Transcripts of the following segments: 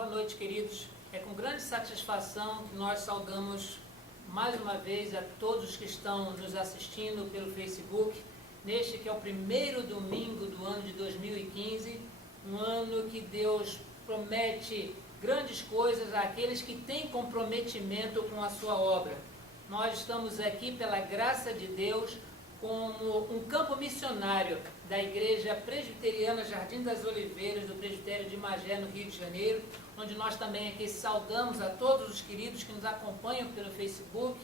Boa noite, queridos. É com grande satisfação que nós saudamos mais uma vez a todos que estão nos assistindo pelo Facebook, neste que é o primeiro domingo do ano de 2015, um ano que Deus promete grandes coisas àqueles que têm comprometimento com a sua obra. Nós estamos aqui pela graça de Deus como um campo missionário da Igreja Presbiteriana Jardim das Oliveiras, do Presbitério de Magé, no Rio de Janeiro, onde nós também aqui saudamos a todos os queridos que nos acompanham pelo Facebook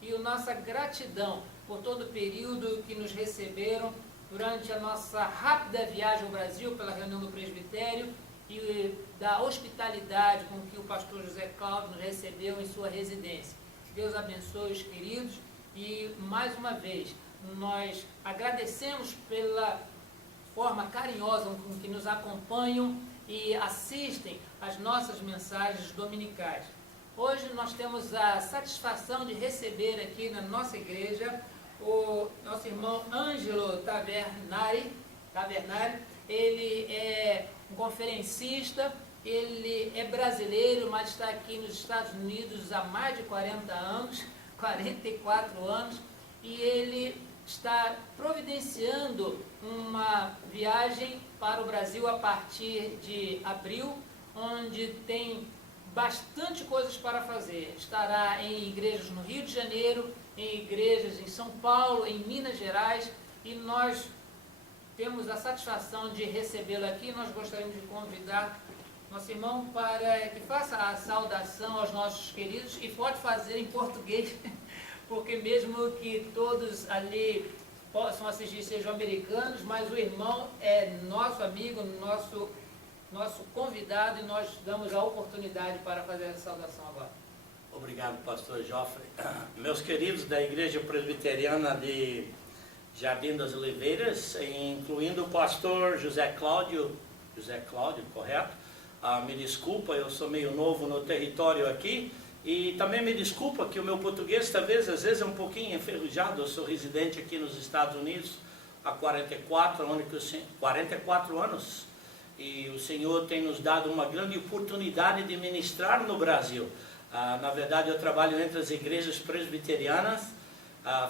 e a nossa gratidão por todo o período que nos receberam durante a nossa rápida viagem ao Brasil pela reunião do presbitério e da hospitalidade com que o pastor José Cláudio nos recebeu em sua residência. Deus abençoe os queridos e, mais uma vez, nós agradecemos pela forma carinhosa com que nos acompanham e assistem às nossas mensagens dominicais. Hoje nós temos a satisfação de receber aqui na nossa igreja o nosso irmão Ângelo Tavernari. Ele é um conferencista, ele é brasileiro, mas está aqui nos Estados Unidos há mais de 40 anos, 44 anos, e ele está providenciando uma viagem para o Brasil a partir de abril, onde tem bastante coisas para fazer. Estará em igrejas no Rio de Janeiro, em igrejas em São Paulo, em Minas Gerais, e nós temos a satisfação de recebê-lo aqui. Nós gostaríamos de convidar nosso irmão para que faça a saudação aos nossos queridos, e pode fazer em português, porque mesmo que todos ali possam assistir sejam americanos, mas o irmão é nosso amigo, nosso convidado, e nós damos a oportunidade para fazer essa saudação agora. Obrigado, pastor Joffre. Meus queridos da Igreja Presbiteriana de Jardim das Oliveiras, incluindo o pastor José Cláudio, correto? Me desculpa, eu sou meio novo no território aqui, e também me desculpa que o meu português talvez às vezes é um pouquinho enferrujado. Eu sou residente aqui nos Estados Unidos há 44 anos, e o Senhor tem nos dado uma grande oportunidade de ministrar no Brasil. Na verdade, eu trabalho entre as igrejas presbiterianas,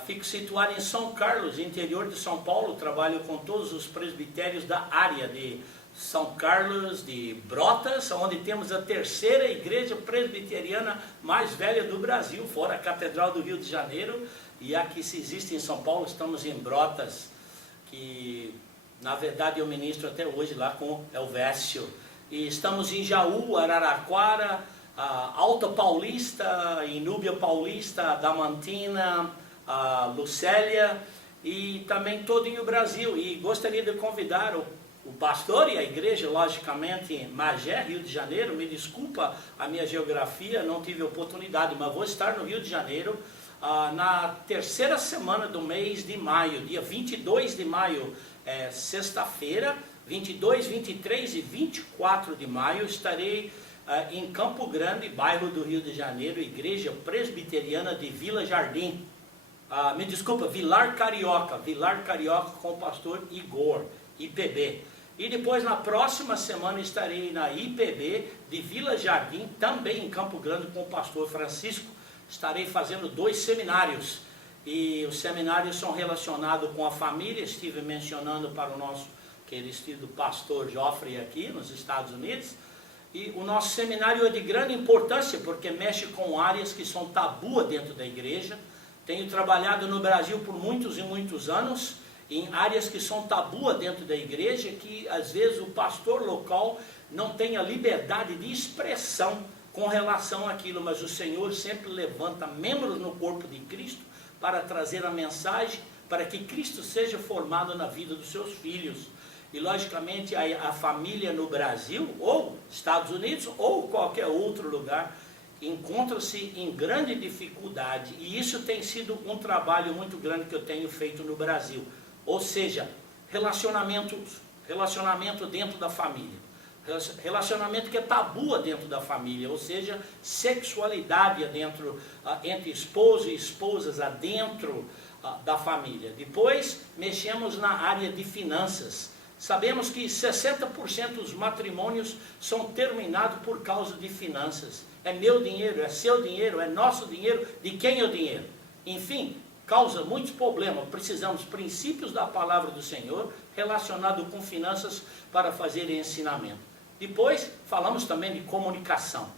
fico situado em São Carlos, interior de São Paulo. Trabalho com todos os presbitérios da área de São Carlos de Brotas, onde temos a terceira igreja presbiteriana mais velha do Brasil, fora a Catedral do Rio de Janeiro. E a que se existe em São Paulo, estamos em Brotas, que na verdade eu ministro até hoje lá com Elvésio. E estamos em Jaú, Araraquara, Alta Paulista, Inúbia Paulista, Damantina, Lucélia, e também todo em o Brasil. E gostaria de convidar o pastor e a igreja, logicamente, em Magé, Rio de Janeiro. Me desculpa a minha geografia, não tive oportunidade, mas vou estar no Rio de Janeiro na terceira semana do mês de maio, dia 22 de maio, sexta-feira, 22, 23 e 24 de maio, estarei em Campo Grande, bairro do Rio de Janeiro, Igreja Presbiteriana de Vila Jardim. Vilar Carioca com o pastor Igor, IPB. E depois, na próxima semana, estarei na IPB de Vila Jardim, também em Campo Grande, com o pastor Francisco. Estarei fazendo 2 seminários. E os seminários são relacionados com a família. Estive mencionando para o nosso querido pastor Joffre aqui, nos Estados Unidos. E o nosso seminário é de grande importância, porque mexe com áreas que são tabu dentro da igreja. Tenho trabalhado no Brasil por muitos e muitos anos, em áreas que são tabu dentro da igreja, que às vezes o pastor local não tem a liberdade de expressão com relação àquilo, mas o Senhor sempre levanta membros no corpo de Cristo para trazer a mensagem, para que Cristo seja formado na vida dos seus filhos. E logicamente a família no Brasil, ou Estados Unidos, ou qualquer outro lugar, encontra-se em grande dificuldade, e isso tem sido um trabalho muito grande que eu tenho feito no Brasil. Ou seja, relacionamento dentro da família, relacionamento que é tabu dentro da família, ou seja, sexualidade entre esposo e esposas dentro da família. Depois mexemos na área de finanças, Sabemos que 60% dos matrimônios são terminados por causa de finanças. É meu dinheiro, é seu dinheiro, é nosso dinheiro, de quem é o dinheiro? Enfim, causa muitos problemas. Precisamos de princípios da palavra do Senhor relacionados com finanças para fazer ensinamento. Depois, falamos também de comunicação.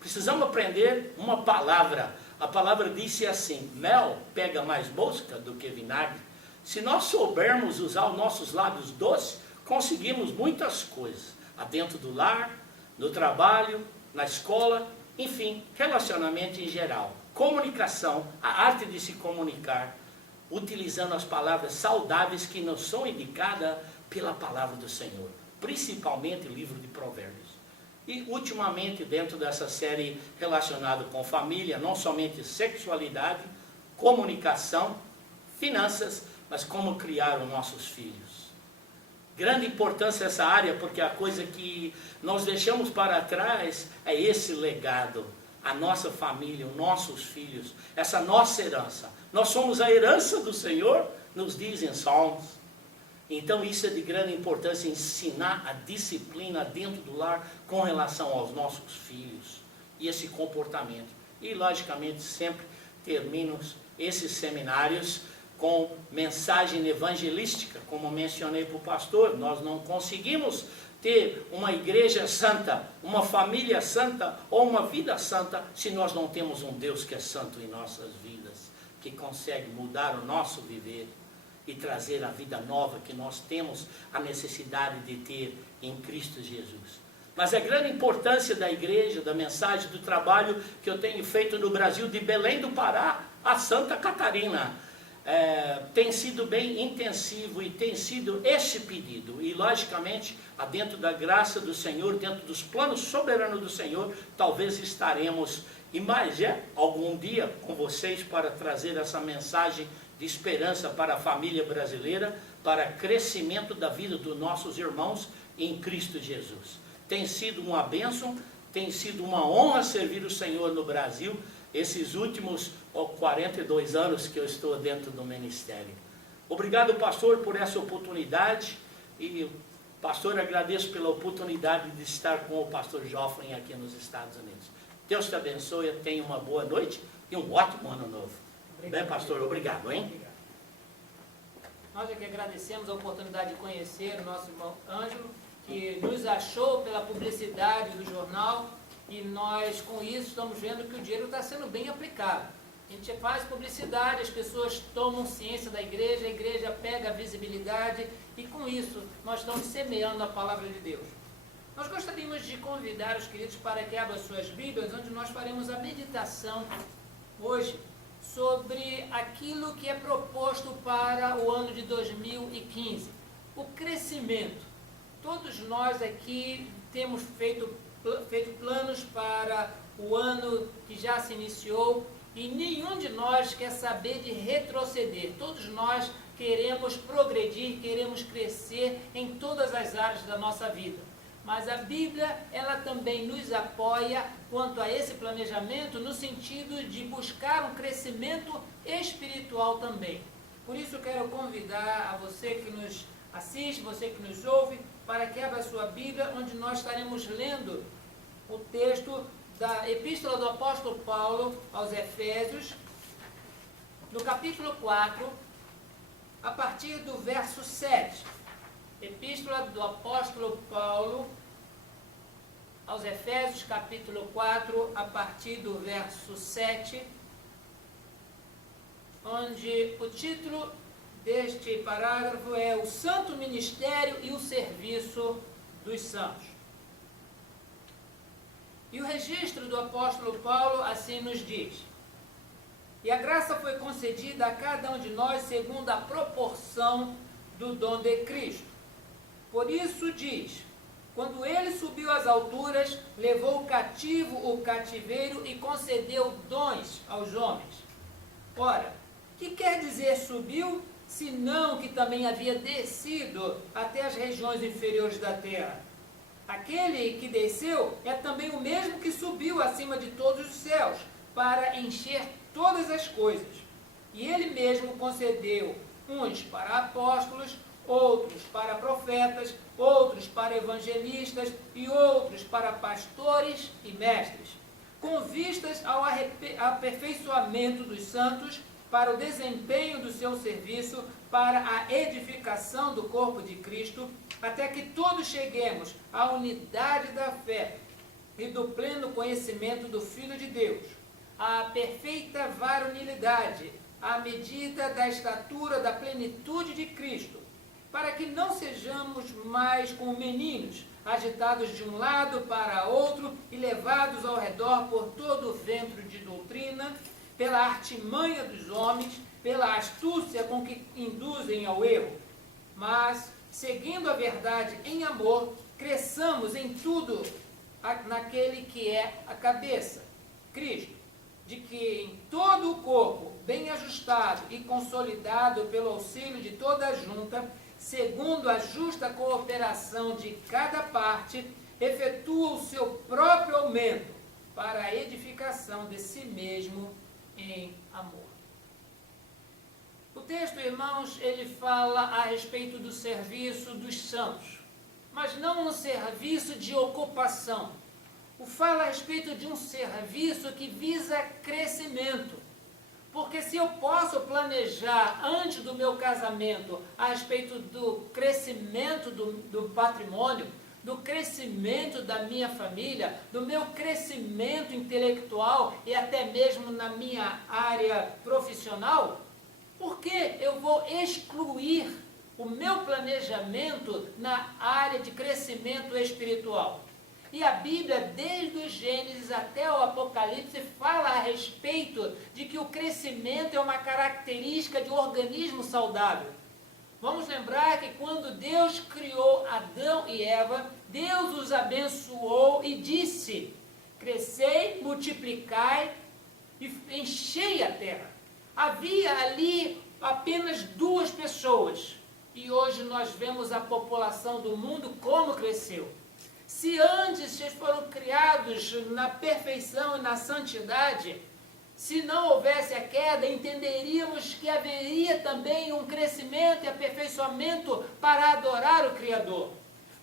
Precisamos aprender uma palavra. A palavra disse assim: mel pega mais mosca do que vinagre. Se nós soubermos usar os nossos lábios doces, conseguimos muitas coisas. Dentro do lar, no trabalho, na escola, enfim, relacionamento em geral. Comunicação, a arte de se comunicar, utilizando as palavras saudáveis que nos são indicadas pela palavra do Senhor. Principalmente o livro de Provérbios. E ultimamente, dentro dessa série relacionada com família, não somente sexualidade, comunicação, finanças, mas como criar os nossos filhos. Grande importância essa área, porque a coisa que nós deixamos para trás é esse legado, a nossa família, os nossos filhos, essa nossa herança. Nós somos a herança do Senhor, nos dizem Salmos. Então isso é de grande importância, ensinar a disciplina dentro do lar com relação aos nossos filhos e esse comportamento. E logicamente sempre termino esses seminários com mensagem evangelística, como mencionei para o pastor. Nós não conseguimos ter uma igreja santa, uma família santa ou uma vida santa se nós não temos um Deus que é santo em nossas vidas, que consegue mudar o nosso viver e trazer a vida nova que nós temos a necessidade de ter em Cristo Jesus. Mas a grande importância da igreja, da mensagem, do trabalho que eu tenho feito no Brasil, de Belém do Pará a Santa Catarina, tem sido bem intensivo e tem sido esse pedido. E logicamente, dentro da graça do Senhor, dentro dos planos soberanos do Senhor, talvez estaremos algum dia com vocês para trazer essa mensagem de esperança para a família brasileira, para crescimento da vida dos nossos irmãos em Cristo Jesus. Tem sido uma bênção, tem sido uma honra servir o Senhor no Brasil, esses últimos 42 anos que eu estou dentro do ministério. Obrigado, pastor, por essa oportunidade. E, pastor, agradeço pela oportunidade de estar com o pastor Joffrey aqui nos Estados Unidos. Deus te abençoe, tenha uma boa noite e um ótimo ano novo. Bem, pastor, obrigado, hein? Obrigado. Nós é que agradecemos a oportunidade de conhecer o nosso irmão Ângelo, que nos achou pela publicidade do jornal, e nós com isso estamos vendo que o dinheiro está sendo bem aplicado. A gente faz publicidade, as pessoas tomam ciência da igreja, a igreja pega a visibilidade, e com isso nós estamos semeando a palavra de Deus. Nós gostaríamos de convidar os queridos para que abram suas Bíblias, onde nós faremos a meditação hoje sobre aquilo que é proposto para o ano de 2015, o crescimento. Todos nós aqui temos feito planos para o ano que já se iniciou e nenhum de nós quer saber de retroceder. Todos nós queremos progredir, queremos crescer em todas as áreas da nossa vida. Mas a Bíblia, ela também nos apoia quanto a esse planejamento, no sentido de buscar um crescimento espiritual também. Por isso eu quero convidar a você que nos assiste, você que nos ouve, para que abra a sua Bíblia, onde nós estaremos lendo o texto da Epístola do Apóstolo Paulo aos Efésios, no capítulo 4, a partir do verso 7. Epístola do Apóstolo Paulo aos Efésios, capítulo 4, a partir do verso 7, onde o título deste parágrafo é o Santo Ministério e o Serviço dos Santos. E o registro do apóstolo Paulo assim nos diz: e a graça foi concedida a cada um de nós segundo a proporção do dom de Cristo. Por isso diz, quando ele subiu às alturas, levou cativo o cativeiro e concedeu dons aos homens. Ora, que quer dizer subiu, senão que também havia descido até as regiões inferiores da terra? Aquele que desceu é também o mesmo que subiu acima de todos os céus, para encher todas as coisas. E ele mesmo concedeu uns para apóstolos, outros para profetas, outros para evangelistas e outros para pastores e mestres, com vistas ao aperfeiçoamento dos santos, para o desempenho do seu serviço, para a edificação do corpo de Cristo, até que todos cheguemos à unidade da fé e do pleno conhecimento do Filho de Deus, à perfeita varonilidade, à medida da estatura da plenitude de Cristo, para que não sejamos mais como meninos, agitados de um lado para outro e levados ao redor por todo o vento de doutrina, pela artimanha dos homens, pela astúcia com que induzem ao erro, mas, seguindo a verdade em amor, cresçamos em tudo naquele que é a cabeça, Cristo, de que em todo o corpo, bem ajustado e consolidado pelo auxílio de toda a junta, segundo a justa cooperação de cada parte, efetua o seu próprio aumento para a edificação de si mesmo em amor. O texto, irmãos, ele fala a respeito do serviço dos santos, mas não um serviço de ocupação. Fala a respeito de um serviço que visa crescimento. Porque se eu posso planejar antes do meu casamento a respeito do crescimento do patrimônio, do crescimento da minha família, do meu crescimento intelectual e até mesmo na minha área profissional, por que eu vou excluir o meu planejamento na área de crescimento espiritual? E a Bíblia, desde o Gênesis até o Apocalipse, fala a respeito de que o crescimento é uma característica de um organismo saudável. Vamos lembrar que quando Deus criou Adão e Eva, Deus os abençoou e disse: crescei, multiplicai e enchei a terra. Havia ali apenas 2 pessoas. E hoje nós vemos a população do mundo como cresceu. Se antes eles foram criados na perfeição e na santidade, se não houvesse a queda, entenderíamos que haveria também um crescimento e aperfeiçoamento para adorar o Criador.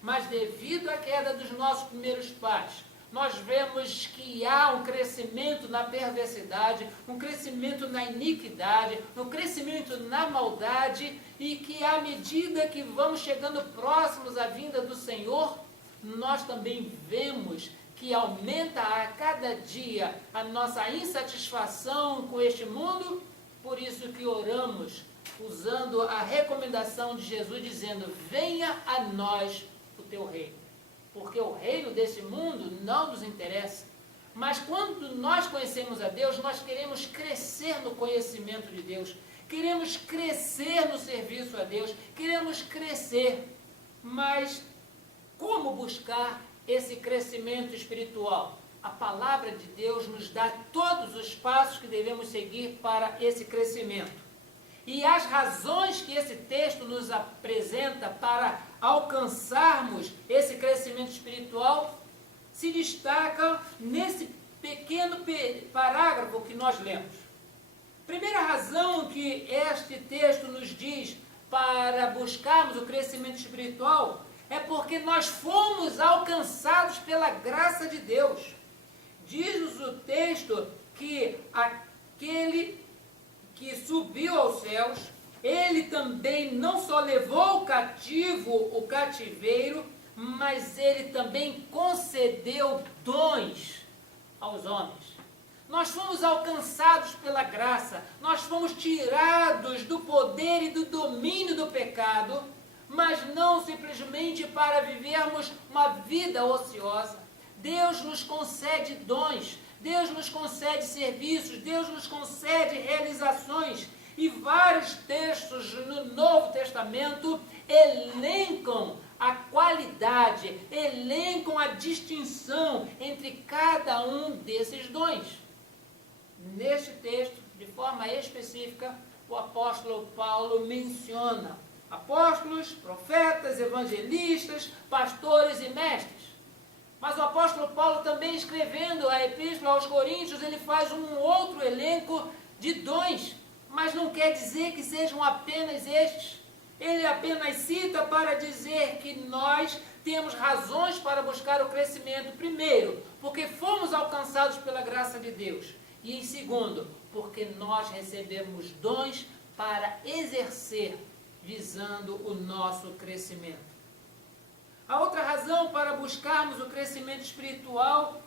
Mas devido à queda dos nossos primeiros pais, nós vemos que há um crescimento na perversidade, um crescimento na iniquidade, um crescimento na maldade, e que à medida que vamos chegando próximos à vinda do Senhor, nós também vemos que aumenta a cada dia a nossa insatisfação com este mundo. Por isso que oramos usando a recomendação de Jesus, dizendo: venha a nós o teu reino. Porque o reino desse mundo não nos interessa. Mas quando nós conhecemos a Deus, nós queremos crescer no conhecimento de Deus, queremos crescer no serviço a Deus, queremos crescer. Mas como buscar esse crescimento espiritual? A palavra de Deus nos dá todos os passos que devemos seguir para esse crescimento. E as razões que esse texto nos apresenta para alcançarmos esse crescimento espiritual se destacam nesse pequeno parágrafo que nós lemos. Primeira razão que este texto nos diz para buscarmos o crescimento espiritual é porque nós fomos alcançados pela graça de Deus. Diz-nos o texto que aquele que subiu aos céus, ele também não só levou cativo o cativeiro, mas ele também concedeu dons aos homens. Nós fomos alcançados pela graça, nós fomos tirados do poder e do domínio do pecado, mas não simplesmente para vivermos uma vida ociosa. Deus nos concede dons, Deus nos concede serviços, Deus nos concede realizações. E vários textos no Novo Testamento elencam a qualidade, elencam a distinção entre cada um desses dons. Neste texto, de forma específica, o apóstolo Paulo menciona apóstolos, profetas, evangelistas, pastores e mestres. Mas o apóstolo Paulo também, escrevendo a epístola aos Coríntios, ele faz um outro elenco de dons, mas não quer dizer que sejam apenas estes. Ele apenas cita para dizer que nós temos razões para buscar o crescimento. Primeiro, porque fomos alcançados pela graça de Deus. E em segundo, porque nós recebemos dons para exercer, visando o nosso crescimento. A outra razão para buscarmos o crescimento espiritual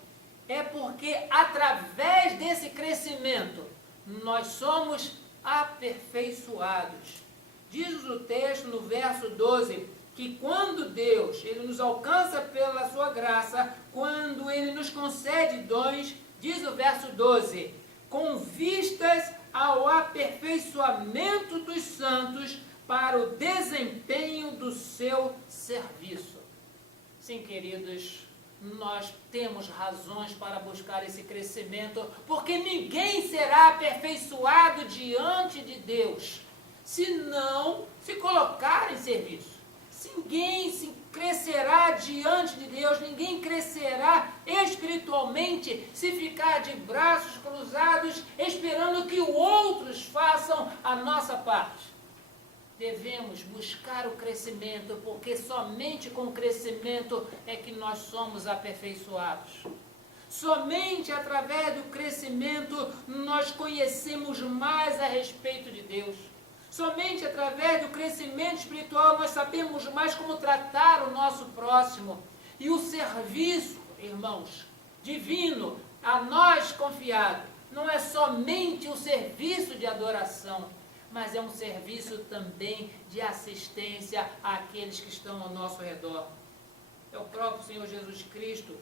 é porque através desse crescimento nós somos aperfeiçoados. Diz o texto no verso 12 que quando Deus ele nos alcança pela sua graça, quando ele nos concede dons, diz o verso 12, com vistas ao aperfeiçoamento dos santos para o desempenho do seu serviço. Sim, queridos, nós temos razões para buscar esse crescimento, porque ninguém será aperfeiçoado diante de Deus se não se colocar em serviço. Ninguém se crescerá diante de Deus, ninguém crescerá espiritualmente se ficar de braços cruzados esperando que outros façam a nossa parte. Devemos buscar o crescimento, porque somente com o crescimento é que nós somos aperfeiçoados. Somente através do crescimento nós conhecemos mais a respeito de Deus. Somente através do crescimento espiritual nós sabemos mais como tratar o nosso próximo. E o serviço, irmãos, divino, a nós confiado, não é somente o serviço de adoração, mas é um serviço também de assistência àqueles que estão ao nosso redor. É o próprio Senhor Jesus Cristo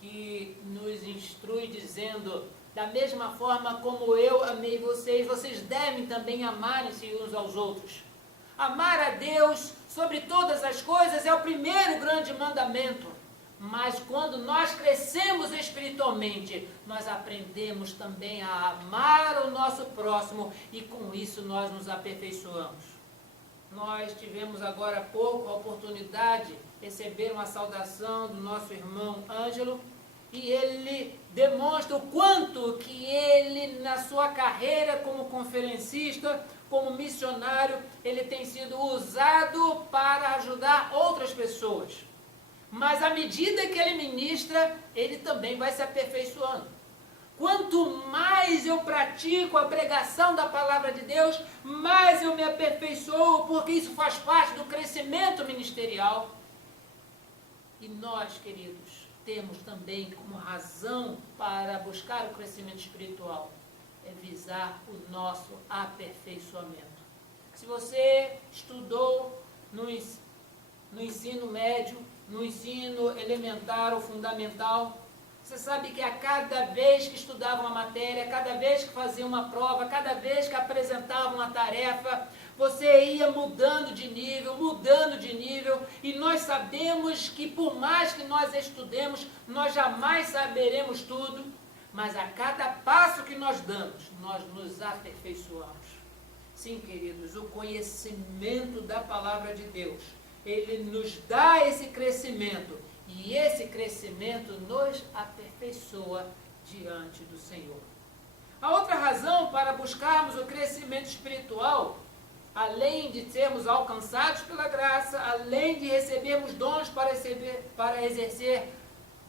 que nos instrui dizendo: da mesma forma como eu amei vocês, vocês devem também amarem-se uns aos outros. Amar a Deus sobre todas as coisas é o primeiro grande mandamento. Mas quando nós crescemos espiritualmente, nós aprendemos também a amar o nosso próximo e com isso nós nos aperfeiçoamos. Nós tivemos agora há pouco a oportunidade de receber uma saudação do nosso irmão Ângelo, e ele demonstra o quanto que ele, na sua carreira como conferencista, como missionário, ele tem sido usado para ajudar outras pessoas. Mas à medida que ele ministra, ele também vai se aperfeiçoando. Quanto mais eu pratico a pregação da palavra de Deus, mais eu me aperfeiçoo, porque isso faz parte do crescimento ministerial. E nós, queridos, temos também como razão para buscar o crescimento espiritual, é visar o nosso aperfeiçoamento. Se você estudou no ensino médio, no ensino elementar ou fundamental, você sabe que a cada vez que estudava uma matéria, a cada vez que fazia uma prova, a cada vez que apresentava uma tarefa, você ia mudando de nível, e nós sabemos que por mais que nós estudemos, nós jamais saberemos tudo, mas a cada passo que nós damos, nós nos aperfeiçoamos. Sim, queridos, o conhecimento da palavra de Deus, ele nos dá esse crescimento, e esse crescimento nos aperfeiçoa diante do Senhor. A outra razão para buscarmos o crescimento espiritual, além de sermos alcançados pela graça, além de recebermos dons para exercer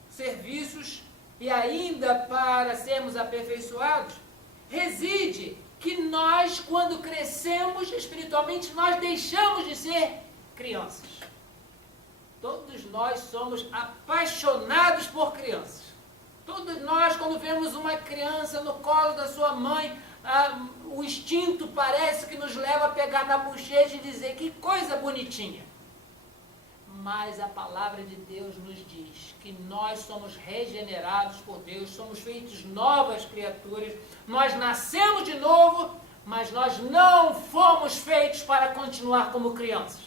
serviços e ainda para sermos aperfeiçoados, reside que nós, quando crescemos espiritualmente, nós deixamos de ser crianças. Todos nós somos apaixonados por crianças. Todos nós, quando vemos uma criança no colo da sua mãe, o instinto parece que nos leva a pegar na bochecha e dizer: que coisa bonitinha. Mas a palavra de Deus nos diz que nós somos regenerados por Deus, somos feitos novas criaturas, nós nascemos de novo, mas nós não fomos feitos para continuar como crianças.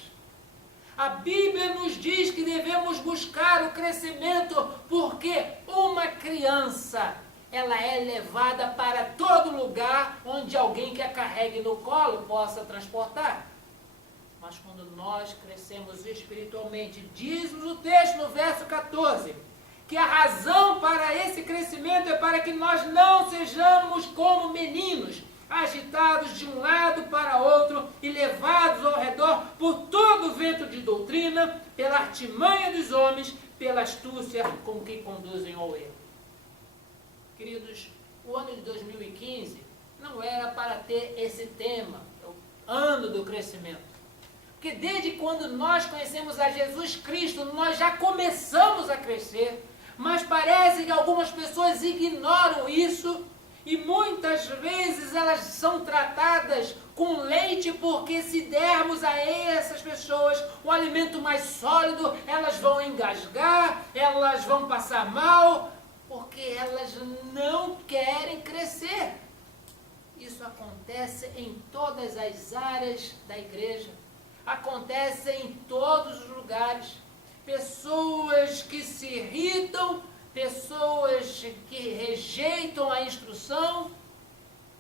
A Bíblia nos diz que devemos buscar o crescimento, porque uma criança, ela é levada para todo lugar onde alguém que a carregue no colo possa transportar. Mas quando nós crescemos espiritualmente, diz-nos o texto no verso 14, que a razão para esse crescimento é para que nós não sejamos como meninos, agitados de um lado para outro e levados ao redor por todo o vento de doutrina, pela artimanha dos homens, pela astúcia com que conduzem ao erro. Queridos, o ano de 2015 não era para ter esse tema, o ano do crescimento. Porque desde quando nós conhecemos a Jesus Cristo, nós já começamos a crescer, mas parece que algumas pessoas ignoram isso e muitas vezes elas são tratadas com leite, porque se dermos a essas pessoas um alimento mais sólido, elas vão engasgar, elas vão passar mal, porque elas não querem crescer. Isso acontece em todas as áreas da igreja. Acontece em todos os lugares. Pessoas que se irritam, pessoas que rejeitam a instrução,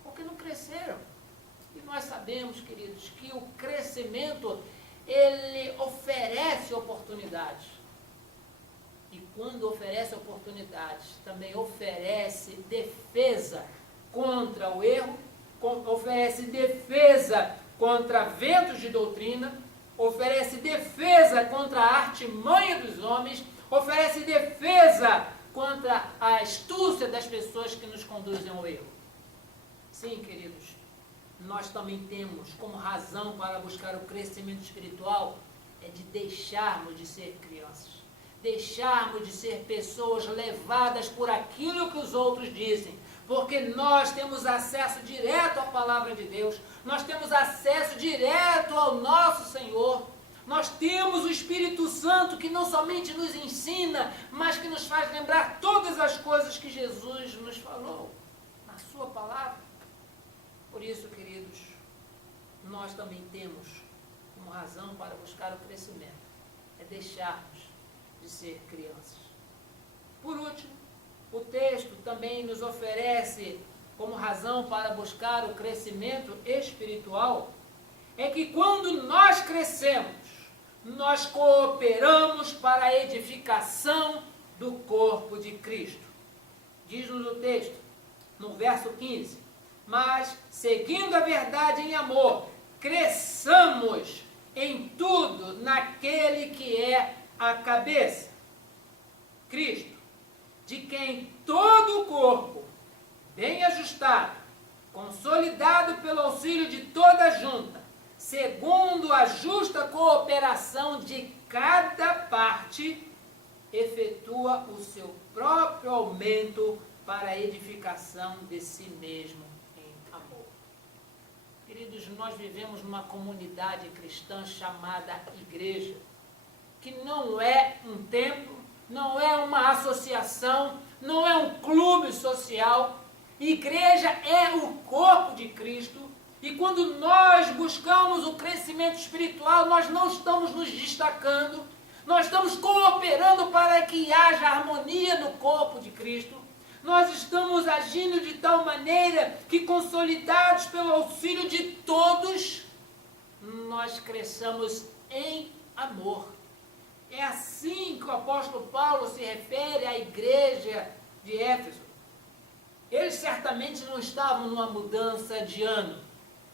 porque não cresceram. E nós sabemos, queridos, que o crescimento, ele oferece oportunidades. E quando oferece oportunidades, também oferece defesa contra o erro, oferece defesa contra ventos de doutrina, oferece defesa contra a artimanha dos homens, oferece defesa contra a astúcia das pessoas que nos conduzem ao erro. Sim, queridos, nós também temos como razão para buscar o crescimento espiritual é de deixarmos de ser crianças, deixarmos de ser pessoas levadas por aquilo que os outros dizem, porque nós temos acesso direto à palavra de Deus, nós temos acesso direto ao nosso Senhor, nós temos o Espírito Santo que não somente nos ensina, mas que nos faz lembrar todas as coisas que Jesus nos falou na sua palavra. Por isso, queridos, nós também temos uma razão para buscar o crescimento, é deixarmos de ser crianças. Por último, o texto também nos oferece como razão para buscar o crescimento espiritual, é que quando nós crescemos, nós cooperamos para a edificação do corpo de Cristo. Diz-nos o texto, no verso 15, mas, seguindo a verdade em amor, cresçamos em tudo naquele que é a cabeça, Cristo, de quem todo o corpo, bem ajustado, consolidado pelo auxílio de toda a junta, segundo a justa cooperação de cada parte, efetua o seu próprio aumento para a edificação de si mesmo em amor. Queridos, nós vivemos numa comunidade cristã chamada igreja, que não é um templo, não é uma associação, não é um clube social. Igreja é o corpo de Cristo. E quando nós buscamos o crescimento espiritual, nós não estamos nos destacando, nós estamos cooperando para que haja harmonia no corpo de Cristo. Nós estamos agindo de tal maneira que, consolidados pelo auxílio de todos, nós cresçamos em amor. É assim que o apóstolo Paulo se refere à igreja de Éfeso. Eles certamente não estavam numa mudança de ano,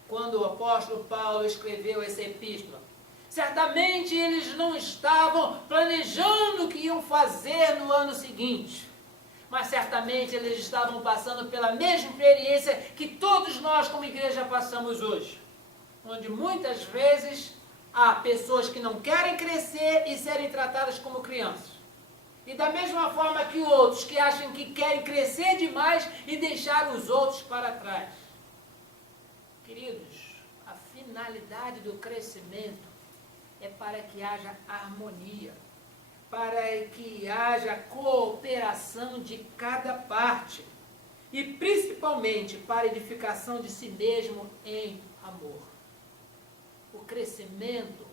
quando o apóstolo Paulo escreveu essa epístola. Certamente eles não estavam planejando o que iam fazer no ano seguinte, mas certamente eles estavam passando pela mesma experiência que todos nós como igreja passamos hoje, onde muitas vezes há pessoas que não querem crescer e serem tratadas como crianças. E da mesma forma que outros que acham que querem crescer demais e deixar os outros para trás. Queridos, a finalidade do crescimento é para que haja harmonia, para que haja cooperação de cada parte e principalmente para a edificação de si mesmo em amor. O crescimento,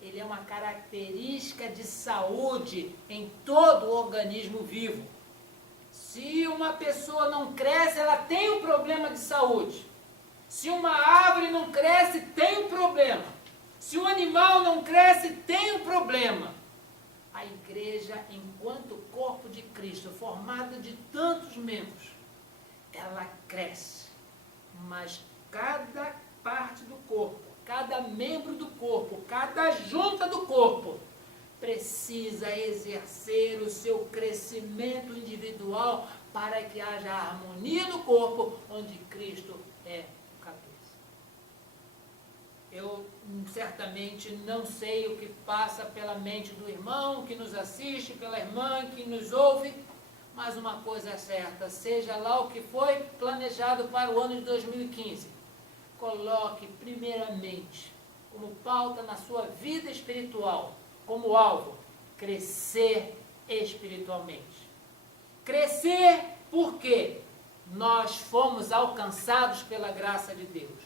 ele é uma característica de saúde em todo o organismo vivo. Se uma pessoa não cresce, ela tem um problema de saúde. Se uma árvore não cresce, tem um problema. Se um animal não cresce, tem um problema. A igreja, enquanto corpo de Cristo, formada de tantos membros, ela cresce, mas cada parte do corpo, cada membro do corpo, cada junta do corpo precisa exercer o seu crescimento individual para que haja harmonia no corpo onde Cristo é o cabeça. Eu certamente não sei o que passa pela mente do irmão que nos assiste, pela irmã que nos ouve, mas uma coisa é certa, seja lá o que foi planejado para o ano de 2015, coloque primeiramente como pauta na sua vida espiritual, como alvo, crescer espiritualmente. Crescer porque nós fomos alcançados pela graça de Deus.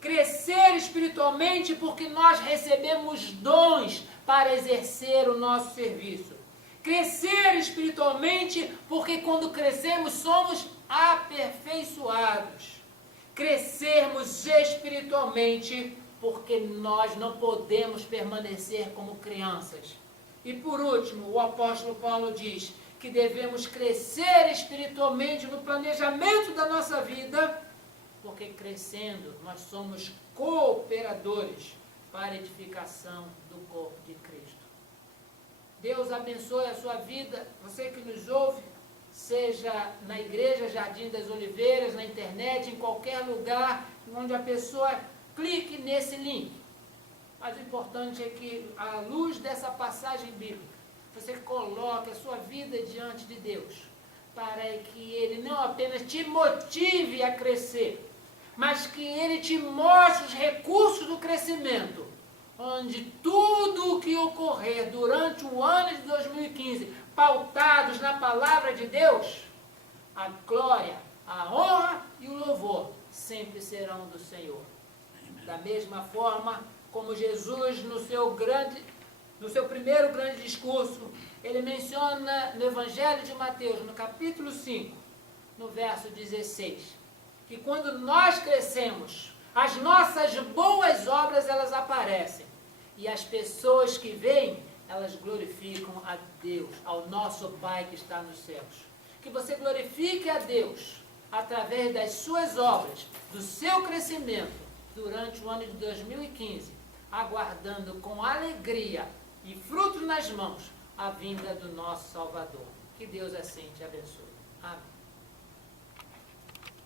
Crescer espiritualmente porque nós recebemos dons para exercer o nosso serviço. Crescer espiritualmente porque quando crescemos somos aperfeiçoados. Crescermos espiritualmente porque nós não podemos permanecer como crianças. E por último, o apóstolo Paulo diz que devemos crescer espiritualmente no planejamento da nossa vida, porque crescendo nós somos cooperadores para a edificação do corpo de Cristo. Deus abençoe a sua vida, você que nos ouve, seja na igreja Jardim das Oliveiras, na internet, em qualquer lugar onde a pessoa clique nesse link. Mas o importante é que, à luz dessa passagem bíblica, você coloque a sua vida diante de Deus, para que Ele não apenas te motive a crescer, mas que Ele te mostre os recursos do crescimento, onde tudo o que ocorrer durante o ano de 2015, pautados na palavra de Deus, a glória, a honra e o louvor sempre serão do Senhor. Da mesma forma como Jesus, no seu primeiro grande discurso, ele menciona no Evangelho de Mateus, no capítulo 5, no verso 16, que quando nós crescemos, as nossas boas obras, elas aparecem. E as pessoas que veem, elas glorificam a Deus, ao nosso Pai que está nos céus. Que você glorifique a Deus através das suas obras, do seu crescimento, durante o ano de 2015, aguardando com alegria e frutos nas mãos a vinda do nosso Salvador. Que Deus assim te abençoe. Amém.